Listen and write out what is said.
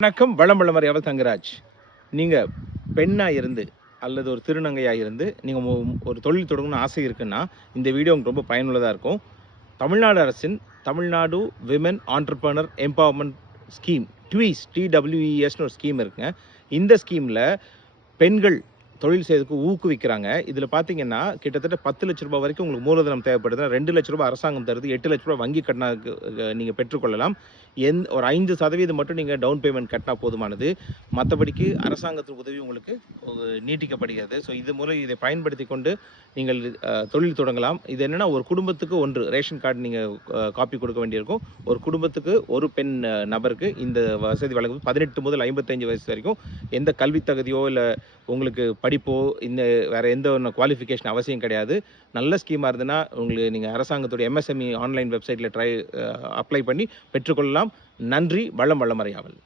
வணக்கம். வளம் வளமறையாவல் தங்கராஜ். நீங்கள் பெண்ணாக இருந்து அல்லது ஒரு திருநங்கையாக இருந்து நீங்கள் ஒரு தொழில் தொடங்கணும்னு ஆசை இருக்குன்னா இந்த வீடியோ உங்களுக்கு ரொம்ப பயனுள்ளதாக இருக்கும். தமிழ்நாடு அரசின் Tamil Nadu women entrepreneur empowerment scheme TWEES டிடபிள்யூஇஎஸ்னு ஒரு ஸ்கீம் இருக்குங்க. இந்த ஸ்கீமில் பெண்கள் தொழில் செய்யறதுக்கு ஊக்குவிக்கிறாங்க. இதில் பார்த்தீங்கன்னா கிட்டத்தட்ட பத்து லட்ச ரூபாய் வரைக்கும் உங்களுக்கு மூலதனம் தேவைப்படுதுன்னா ரெண்டு லட்ச ரூபாய் அரசாங்கம் தருது எட்டு லட்ச ரூபாய் வங்கி கட்டினா நீங்கள் பெற்றுக்கொள்ளலாம். எந் ஒரு ஐந்து சதவீதம் மட்டும் நீங்கள் டவுன் பேமெண்ட் கட்டினா போதுமானது. மற்றபடிக்கு அரசாங்கத்தின் உதவி உங்களுக்கு நீட்டிக்கப்படுகிறது. ஸோ இது மூலம் இதை பயன்படுத்தி கொண்டு நீங்கள் தொழில் தொடங்கலாம். இது என்னென்னா ஒரு குடும்பத்துக்கு ஒன்று ரேஷன் கார்டு நீங்கள் காப்பி கொடுக்க வேண்டியிருக்கும். ஒரு குடும்பத்துக்கு ஒரு பெண் நபருக்கு இந்த வசதி வழங்கும் பதினெட்டு முதல் ஐம்பத்தஞ்சு வயசு வரைக்கும் எந்த கல்வி தகுதியோ இல்லை உங்களுக்கு படிப்போ இந்த வேறு எந்த ஒன்று குவாலிஃபிகேஷன் அவசியம் கிடையாது. நல்ல ஸ்கீமாக இருந்ததுன்னா உங்களுக்கு நீங்கள் அரசாங்கத்துடைய எம்எஸ்எம்இ ஆன்லைன் வெப்சைட்டில் ட்ரை அப்ளை பண்ணி பெற்றுக்கொள்ளலாம். நன்றி வளம் வளமறையாவல்.